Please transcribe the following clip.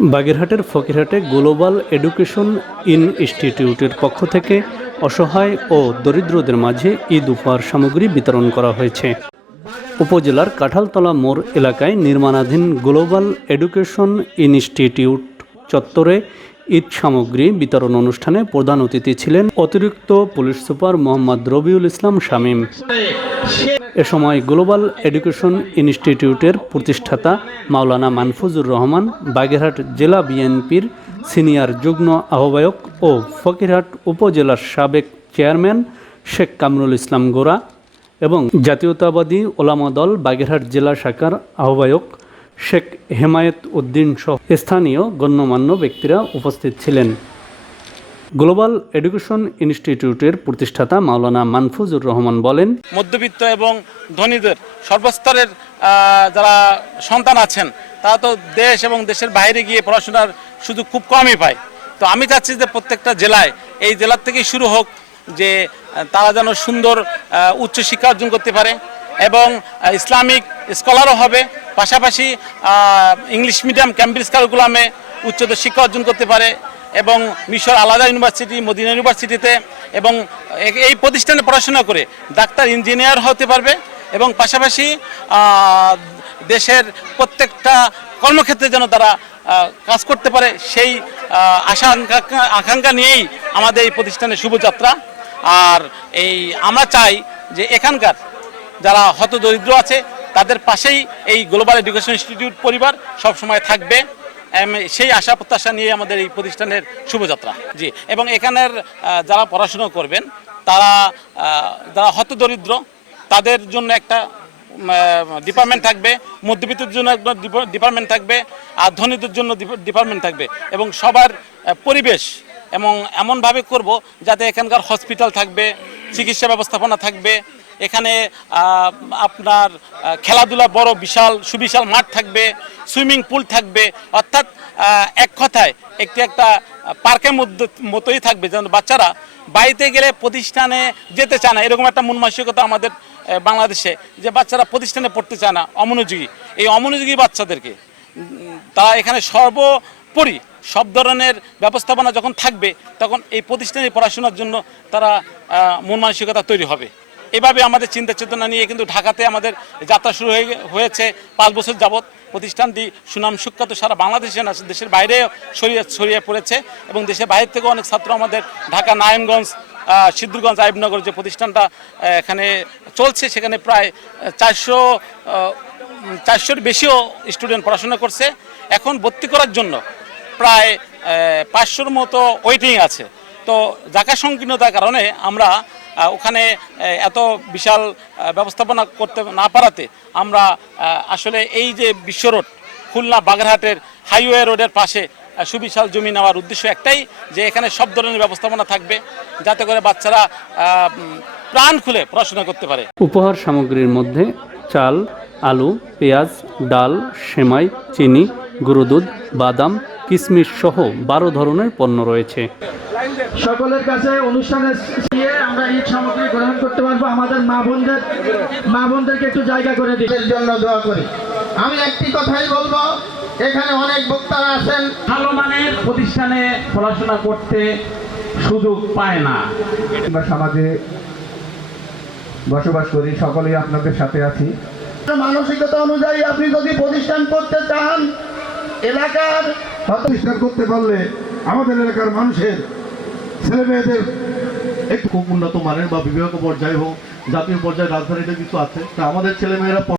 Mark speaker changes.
Speaker 1: বাগেরহাটের ফকিরহাটে global education ইনস্টিটিউটের পক্ষ থেকে অসহায় ও দরিদ্রদের মাঝে ঈদ উপহার সামগ্রী বিতরণ করা হয়েছে। উপজেলার কাঁঠালতলা মোড় এলাকায় নির্মাণাধীন গ্লোবাল এডুকেশন ইনস্টিটিউট চত্বরে ঈদ সামগ্রী বিতরণ অনুষ্ঠানে প্রধান অতিথি ছিলেন অতিরিক্ত পুলিশ সুপার মোহাম্মদ রবিউল ইসলাম শামীম। এ সময় গ্লোবাল এডুকেশন ইনস্টিটিউটের প্রতিষ্ঠাতা মাওলানা মানফুজুর রহমান, বাগেরহাট জেলা বিএনপির সিনিয়র যুগ্ম আহ্বায়ক ও ফকিরহাট উপজেলার সাবেক চেয়ারম্যান শেখ কামরুল ইসলাম গোরা এবং জাতীয়তাবাদী ওলামা দল বাগেরহাট জেলা শাখার আহ্বায়ক শেখ হেমায়েত উদ্দিন সহ স্থানীয় গণ্যমান্য ব্যক্তিরা উপস্থিত ছিলেন। গ্লোবাল এডুকেশন ইনস্টিটিউটের প্রতিষ্ঠাতা মাওলানা মানফুজুর রহমান বলেন,
Speaker 2: মধ্যবিত্ত এবং ধনীদের সর্বস্তরের যারা সন্তান আছেন, তারা তো দেশ এবং দেশের বাইরে গিয়ে পড়াশোনার সুযোগ খুব কমই পায়। তো আমি চাচ্ছি যে প্রত্যেকটা জেলায়, এই জেলার থেকেই শুরু হোক যে তারা যেন সুন্দর উচ্চশিক্ষা অর্জন করতে পারে। এবং ইসলামিক স্কলারও হবে। পাশাপাশি ইংলিশ মিডিয়াম ক্যাম্ব্রিজ কারিকুলামে উচ্চতর শিক্ষা অর্জন করতে পারে এবং মিশর আলাদা ইউনিভার্সিটি, মদিনা ইউনিভার্সিটিতে এবং এই প্রতিষ্ঠানে পড়াশোনা করে ডাক্তার, ইঞ্জিনিয়ার হতে পারবে এবং পাশাপাশি দেশের প্রত্যেকটা কর্মক্ষেত্রে যেন তারা কাজ করতে পারে সেই আশা আকাঙ্ক্ষা নিয়েই আমাদের এই প্রতিষ্ঠানের শুভযাত্রা। আর এই আমরা চাই যে এখানকার যারা হতদরিদ্র আছে, তাদের পাশেই এই গ্লোবাল এডুকেশন ইনস্টিটিউট পরিবার সব সময় থাকবে সেই আশা প্রত্যাশা নিয়ে আমাদের এই প্রতিষ্ঠানের শুভযাত্রা। জি, এবং এখানের যারা পড়াশুনো করবেন, তারা যারা হতদরিদ্র, তাদের জন্য একটা ডিপার্টমেন্ট থাকবে। মধ্যবিত্তের জন্য একটা ডিপার্টমেন্ট থাকবে। আর ধনীদের জন্য ডিপার্টমেন্ট থাকবে। এবং সবার পরিবেশ এবং এমনভাবে করব যাতে এখানকার হসপিটাল থাকবে, চিকিৎসা ব্যবস্থাপনা থাকবে এখানে আপনার খেলাধুলা বড় বিশাল, সুবিশাল মাঠ থাকবে, সুইমিং পুল থাকবে, অর্থাৎ এক কথায় একটি একটা পার্কের মধ্যে, মতোই থাকবে যেন বাচ্চারা বাড়িতে গেলে প্রতিষ্ঠানে যেতে চায় না। এরকম একটা মন মানসিকতা আমাদের বাংলাদেশে যে বাচ্চারা প্রতিষ্ঠানে পড়তে চায় না, অমনোযোগী। এই অমনোযোগী বাচ্চাদেরকে তারা এখানে সর্বোপরি সব ধরনের ব্যবস্থাপনা যখন থাকবে, তখন এই প্রতিষ্ঠানে পড়াশোনার জন্য তারা মন মানসিকতা তৈরি হবে। এভাবে আমাদের চিন্তা চেতনা নিয়ে কিন্তু ঢাকাতে আমাদের যাত্রা শুরু হয়ে হয়েছে। পাঁচ বছর যাবৎ প্রতিষ্ঠানটি সুনাম সুখ্যাত সারা বাংলাদেশে না দেশের বাইরে ছড়িয়ে ছড়িয়ে পড়েছে এবং দেশের বাইরে থেকেও অনেক ছাত্র আমাদের ঢাকা, নারায়ণগঞ্জ সিদ্ধুরগঞ্জ আইবনগর যে প্রতিষ্ঠানটা এখানে চলছে, সেখানে প্রায় চারশো চারশোর বেশিও স্টুডেন্ট পড়াশোনা করছে। এখন ভর্তি করার জন্য প্রায় পাঁচশোর মতো ওয়েটিং আছে। তো জায়গা সংকীর্ণতার কারণে আমরা ওখানে এত বিশাল ব্যবস্থাপনা করতে না পারাতে আমরা আসলে এই যে বিশ্ব রোড, খুলনা বাগেরহাটের হাইওয়ে রোডের পাশে সুবিশাল জমি নেওয়ার উদ্দেশ্য একটাই যে এখানে সব ধরনের ব্যবস্থাপনা থাকবে যাতে করে বাচ্চারা প্রাণ খুলে পড়াশোনা করতে পারে।
Speaker 1: উপহার সামগ্রীর মধ্যে চাল, আলু, পেঁয়াজ, ডাল, সেমাই, চিনি, গুঁড়ো দুধ, বাদাম, কিশমিশ সহ বারো ধরনের পণ্য রয়েছে।
Speaker 3: সকলের কাছে অনুষ্ঠানে গিয়ে আমরা ঈদ সামগ্রী গ্রহণ করতে পারব। আমাদের মা বোনদের মা বোনদেরকে একটু জায়গা করে দিই
Speaker 4: এর জন্য দোয়া করি। আমি একটি কথাই বলব এখানে অনেক বক্তারা আছেন।
Speaker 5: ভালো মানের প্রতিষ্ঠানে পড়াশোনা করতে সুযোগ পায় না।
Speaker 6: আমরা সমাজে বসবাস করি সকলেই আপনাদের সাথে আছি।
Speaker 4: মানসিকতা অনুযায়ী আপনি যদি প্রতিষ্ঠান করতে চান এলাকার
Speaker 6: প্রতিষ্ঠা করতে পারলে আমাদের এলাকার মানুষের ছেলে মেয়েদের
Speaker 7: একটু খুব উন্নত মানের বা বিভাগ পর্যায়ে হোক, জাতীয় পর্যায়ে রাজধানীতে কিছু আছে, তা আমাদের ছেলেমেয়েরা